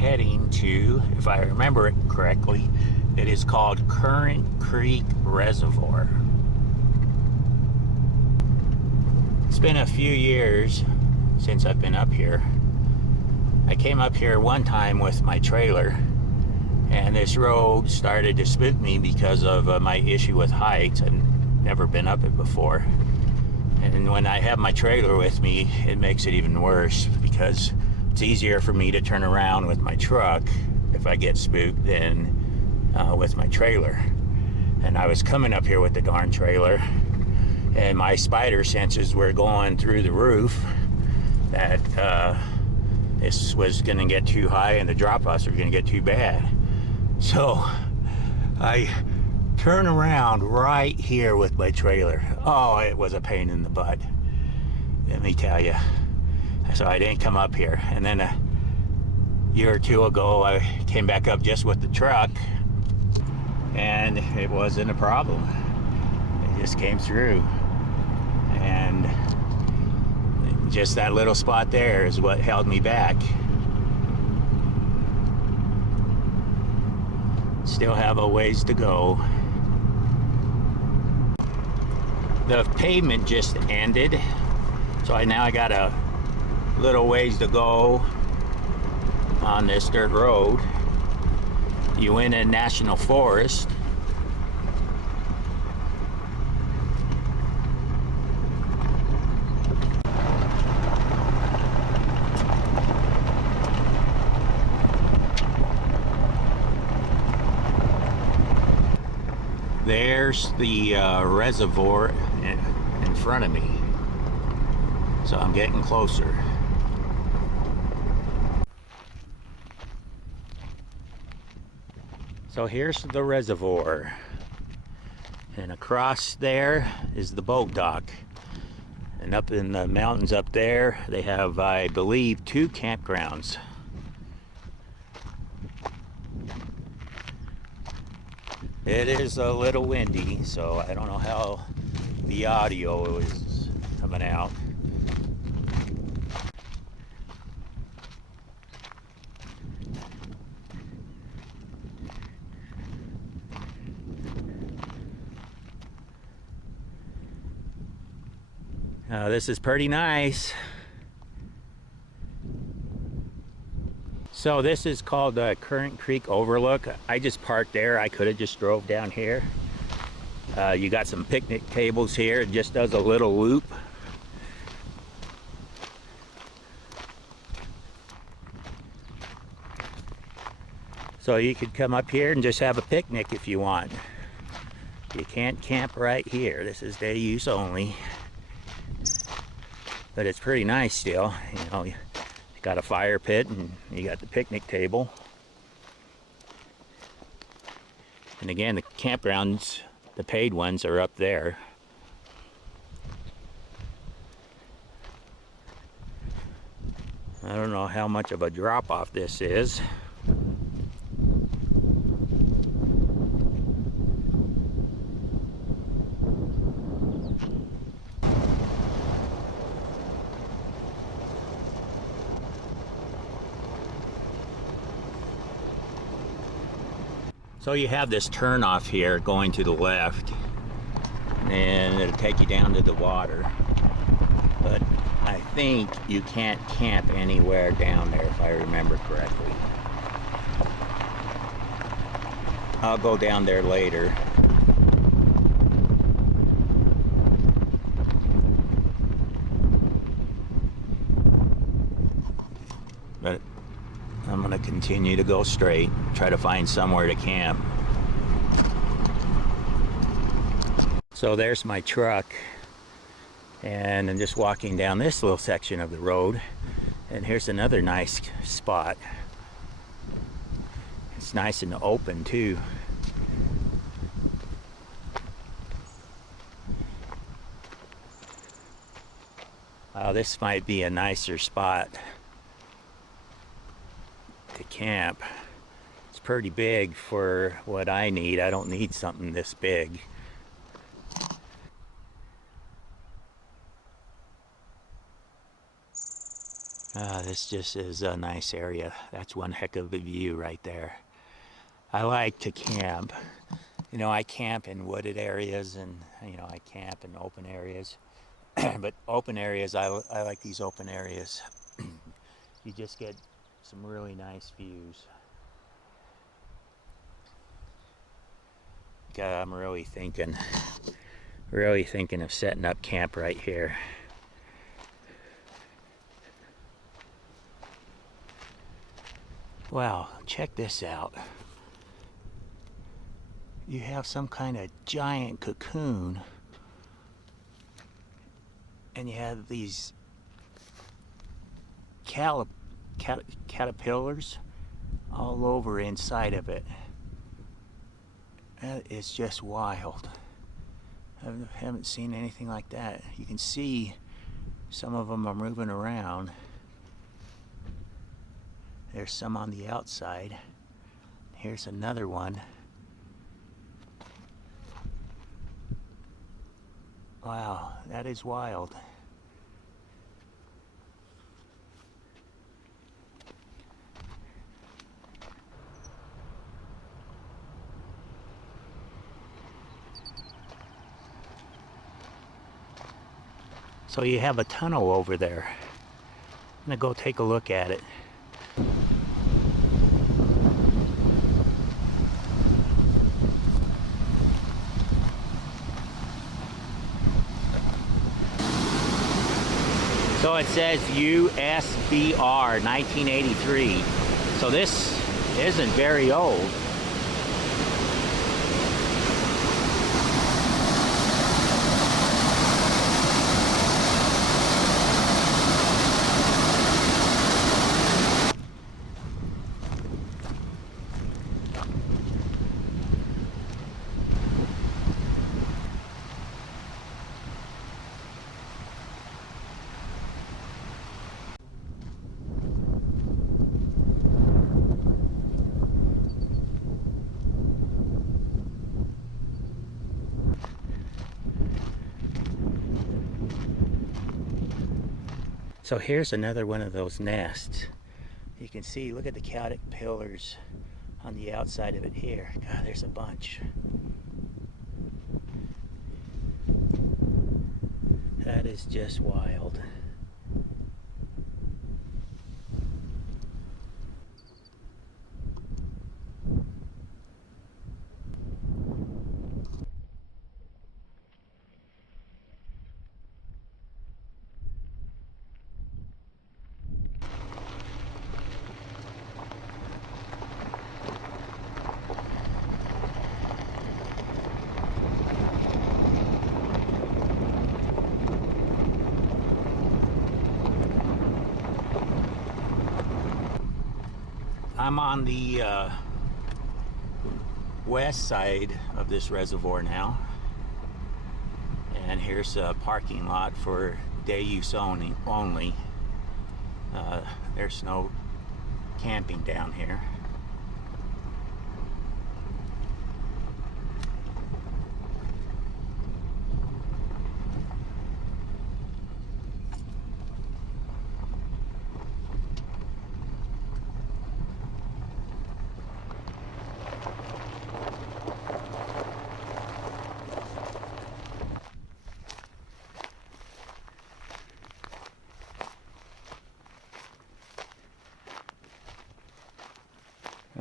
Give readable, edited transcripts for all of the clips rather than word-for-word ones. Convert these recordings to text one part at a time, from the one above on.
heading to, if I remember it correctly, it is called Currant Creek Reservoir. It's been a few years since I've been up here. I came up here one time with my trailer, and this road started to spook me because of my issue with heights. I've never been up it before. And when I have my trailer with me, it makes it even worse because it's easier for me to turn around with my truck if I get spooked than with my trailer. And I was coming up here with the darn trailer, and my spider senses were going through the roof that this was going to get too high and the drop-offs are going to get too bad. So I turn around right here with my trailer. Oh, it was a pain in the butt, let me tell you. So I didn't come up here. And then a year or two ago, I came back up just with the truck, and it wasn't a problem. It just came through. And just that little spot there is what held me back. Still have a ways to go. The pavement just ended, so now I got a little ways to go on this dirt road. Uinta National Forest. There's the reservoir in front of me, so I'm getting closer. So here's the reservoir, and across there is the boat dock, and up in the mountains up there they have, I believe, 2 campgrounds. It is a little windy, so I don't know how the audio is coming out. This is pretty nice. So this is called the Currant Creek Overlook. I just parked there. I could have just drove down here. You got some picnic tables here. It just does a little loop. So you could come up here and just have a picnic if you want. You can't camp right here. This is day use only. But it's pretty nice still. You know, you got a fire pit and you got the picnic table. And again, the campgrounds, the paid ones, are up there. I don't know how much of a drop off this is. So you have this turn off here going to the left, and it'll take you down to the water. But I think you can't camp anywhere down there if I remember correctly. I'll go down there later. But I'm going to continue to go straight, try to find somewhere to camp. So there's my truck, and I'm just walking down this little section of the road, and here's another nice spot. It's nice and open too. Wow, this might be a nicer spot to camp. It's pretty big for what I need. I don't need something this big. This just is a nice area. That's one heck of a view right there. I like to camp. You know, I camp in wooded areas and, you know, I camp in open areas. But open areas, I like these open areas. You just get some really nice views. I'm really thinking of setting up camp right here. Wow, check this out. You have some kind of giant cocoon, and you have these caterpillars all over inside of it. That is just wild. I haven't seen anything like that. You can see some of them are moving around. There's some on the outside. Here's another one. Wow, that is wild. So you have a tunnel over there. I'm gonna go take a look at it. So it says USBR 1983. So this isn't very old. So here's another one of those nests. You can see, look at the caterpillars on the outside of it here. God, there's a bunch. That is just wild. I'm on the west side of this reservoir now, and here's a parking lot for day use only. There's no camping down here.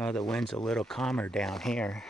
Oh, the wind's a little calmer down here.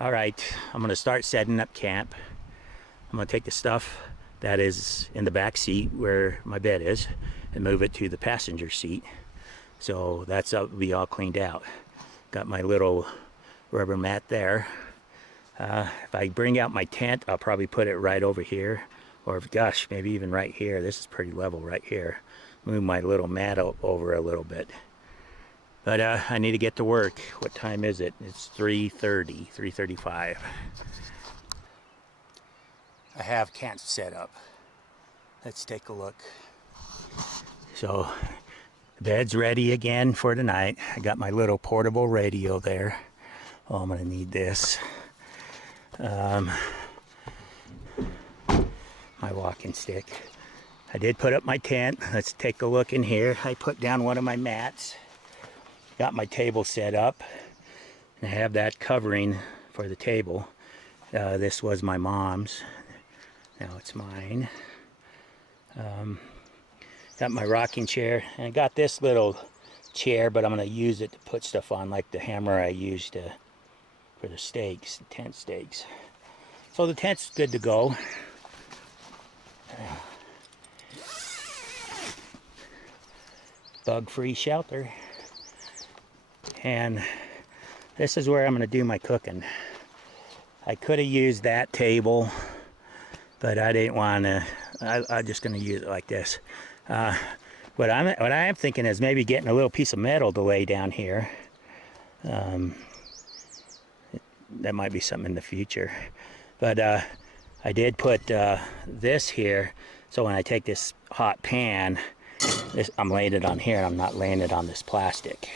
All right, I'm gonna start setting up camp. I'm gonna take the stuff that is in the back seat where my bed is and move it to the passenger seat. So that's will be all cleaned out. Got my little rubber mat there. If I bring out my tent, I'll probably put it right over here, or gosh, maybe even right here. This is pretty level right here. Move my little mat over a little bit. But I need to get to work. What time is it? It's 3:30, 3:35. I have camp set up. Let's take a look. So the bed's ready again for tonight. I got my little portable radio there. Oh, I'm gonna need this. My walking stick. I did put up my tent. Let's take a look in here. I put down one of my mats. Got my table set up. And I have that covering for the table. This was my mom's. Now it's mine. Got my rocking chair. And I got this little chair, but I'm going to use it to put stuff on, like the hammer I used for the stakes, the tent stakes. So the tent's good to go. Bug-free shelter. And this is where I'm going to do my cooking. I could have used that table, but I didn't want to. I'm just going to use it like this. What I am thinking is maybe getting a little piece of metal to lay down here. That might be something in the future. But I did put this here, so when I take this hot pan, I'm laying it on here, and I'm not laying it on this plastic.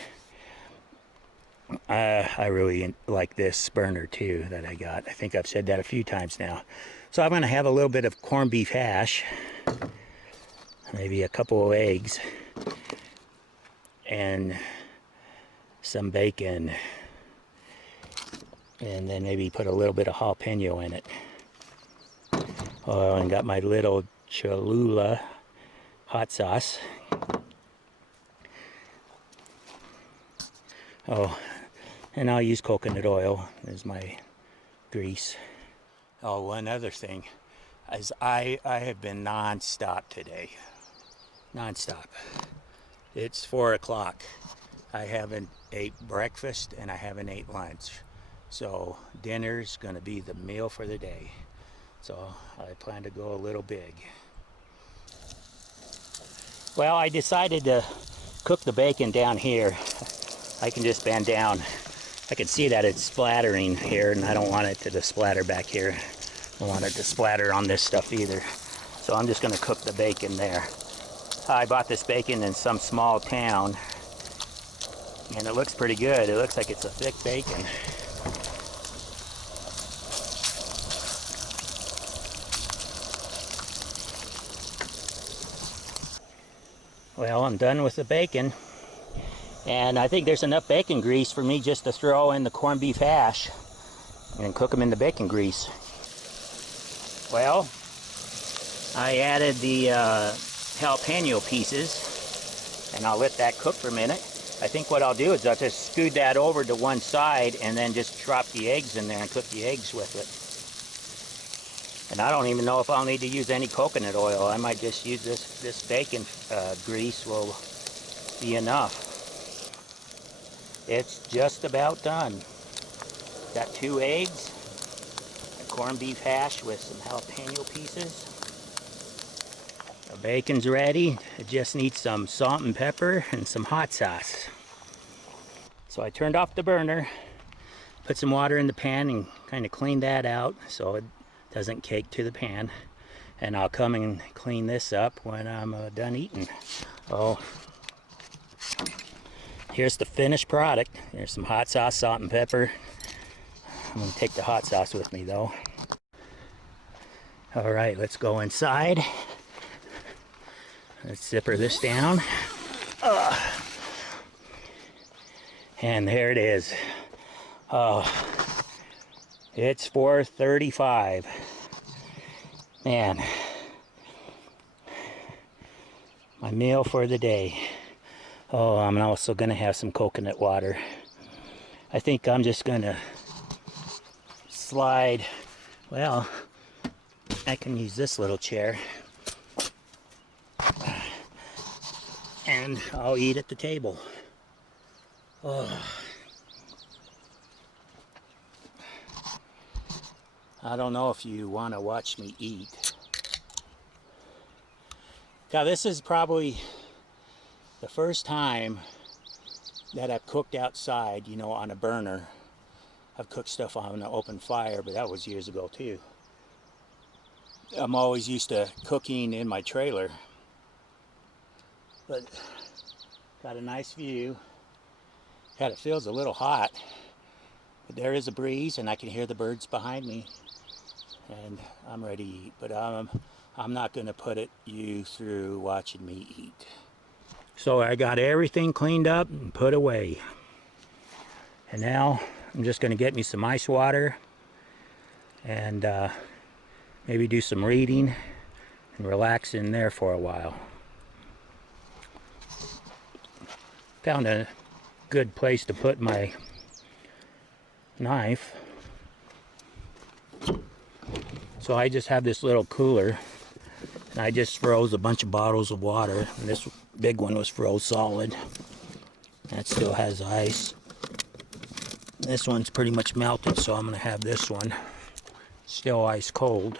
I really like this burner too that I got. I think I've said that a few times now. So I'm going to have a little bit of corned beef hash, maybe a couple of eggs, and some bacon, and then maybe put a little bit of jalapeno in it. Oh, and got my little Cholula hot sauce. Oh, and I'll use coconut oil as my grease. Oh, one other thing is I have been non-stop today. Non-stop. It's 4 o'clock. I haven't ate breakfast and I haven't ate lunch. So dinner's gonna be the meal for the day. So I plan to go a little big. Well, I decided to cook the bacon down here. I can just bend down. I can see that it's splattering here, and I don't want it to splatter back here. I don't want it to splatter on this stuff either. So I'm just going to cook the bacon there. I bought this bacon in some small town, and it looks pretty good. It looks like it's a thick bacon. Well, I'm done with the bacon. And I think there's enough bacon grease for me just to throw in the corned beef hash and cook them in the bacon grease. Well, I added the jalapeno pieces, and I'll let that cook for a minute. I think what I'll do is I'll just scoot that over to one side and then just drop the eggs in there and cook the eggs with it. And I don't even know if I'll need to use any coconut oil. I might just use this bacon grease will be enough. It's just about done. Got 2 eggs, a corned beef hash with some jalapeno pieces. The bacon's ready. It just needs some salt and pepper and some hot sauce. So I turned off the burner, put some water in the pan and kind of cleaned that out so it doesn't cake to the pan. And I'll come and clean this up when I'm done eating. Oh. Here's the finished product. There's some hot sauce, salt and pepper. I'm gonna take the hot sauce with me though. All right, let's go inside. Let's zipper this down. And there it is. Oh, it's 4:35. Man, my meal for the day. Oh, I'm also gonna have some coconut water. I think I'm just gonna slide. Well, I can use this little chair. And I'll eat at the table. Oh. I don't know if you want to watch me eat. Now, this is probably the first time that I've cooked outside, you know, on a burner. I've cooked stuff on an open fire, but that was years ago too. I'm always used to cooking in my trailer. But got a nice view. God, it feels a little hot. But there is a breeze and I can hear the birds behind me. And I'm ready to eat. But I'm not going to put you through watching me eat. So I got everything cleaned up and put away. And now I'm just going to get me some ice water and maybe do some reading and relax in there for a while. Found a good place to put my knife. So I just have this little cooler and I just froze a bunch of bottles of water, and this big one was froze solid. That still has ice. This one's pretty much melted, so I'm going to have this one still ice cold.